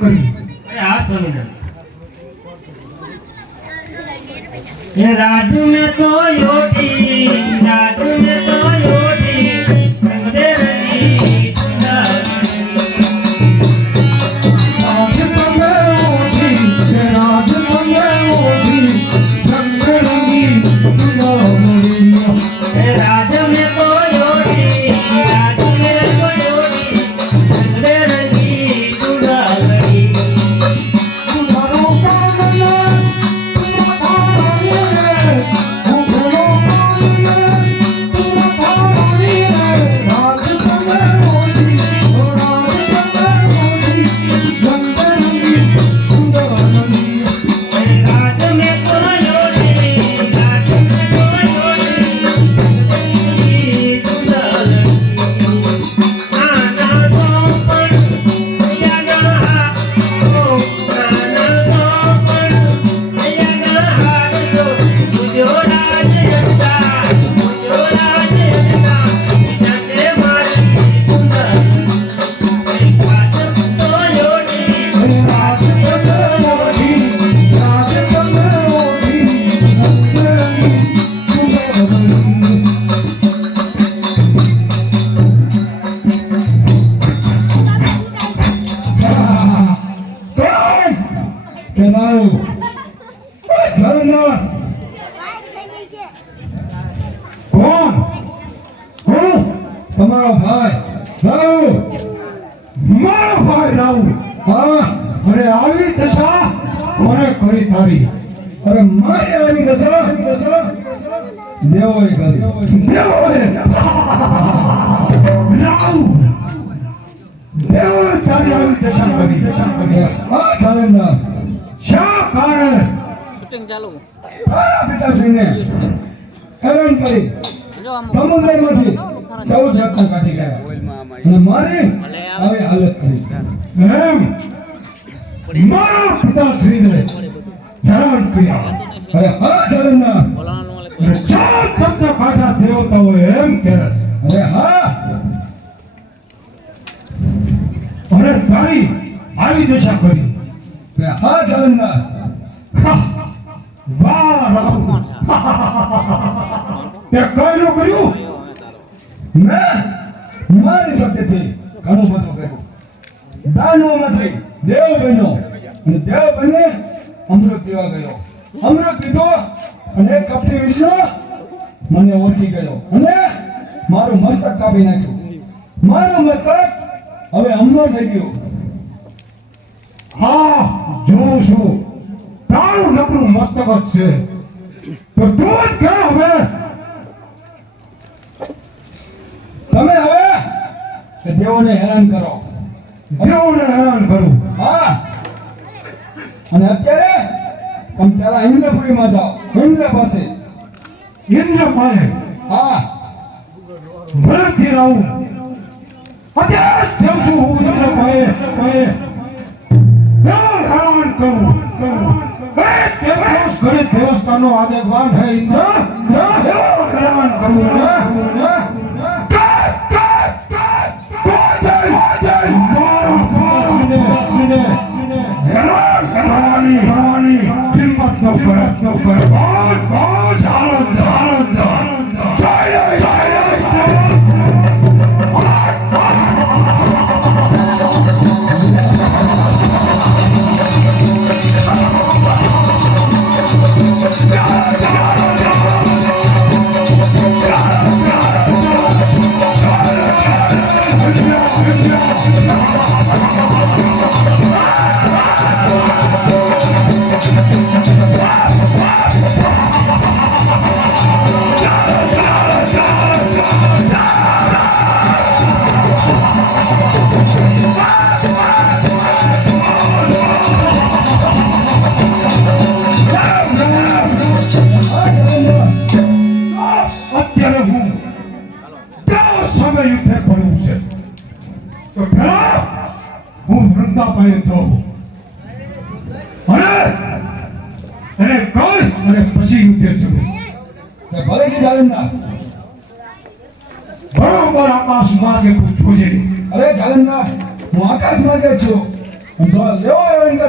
કરી અરે હા સ્વામિનારાયણ ये राजू में तो योगी राजू में तो योगी रंगदे रंगी राज मंगे ओठी के राज मंगे ओठी रंग रंगी दुलावड़िया राजू में तो योगी राजू में तो योगी रंगदे रंगी दुलावड़ी तुम्हारो कामना તમારો ભાઈ રાવ મારો ભાઈ રાવ હા અરે આવી દશા કોને કરી તારી અરે મારી આવી દશા દેવોએ કરી દેવોએ રાવ દેવોએ તારી આવી દશા કરી હા ચાલેન્દ્ર શા કારણે શૂટિંગ ચાલુ હા પિતાશ્રીને હેરાન કરી સમુદ્રમાંથી 14 રત્ન કાઢી ગયા અને મારી આવી હાલત કરી એમ મારા પિતાશ્રીને હેરાન કર્યા અરે હા જગન્નાથ અરે 4 રત્ન કાઢા દેવતાઓ એમ કહે અરે હા અરે તારી આવી દશા કરી અરે હા જગન્નાથ વાહ રામ તે કઈ નો કર્યું મેં મારી શક્તિથી ઘણું બધું કર્યું દાનવમાંથી દેવ બન્યો અને દેવ બની અમૃત પીવા ગયો અમૃત પીધો અને કપટી વિષ્ણુ મને ઓળખી ગયો અને મારું મસ્તક કાપી નાખ્યું મારું મસ્તક હવે અમર થઈ ગયું હા જોઉં છું તારું નકરું મસ્તક જ છે તો તું જ કહે હવે તમે હવે દેવોને હેરાન કરો દેવોને હેરાન કરું હા અને અત્યારે તમે પેલા ઇન્દ્રપુરીમાં જાઓ ઇન્દ્ર પાસે ઇન્દ્ર પાસે હા ભરતથી રહું અત્યારે જાઉં છું હું ઇન્દ્ર પાસે હેરાન કરું દેવસ્થાનો આગેવાન હે ઇન્દ્ર હેરાન કરું પાસે જાઉં અને કઈ અને પછી યુદ્ધ ચડે ભલે કે જાલંધર બરોબર આકાશ માર્ગે તું જોજે અરે જાલંધર હું આકાશ માર્ગે છું જો લેવો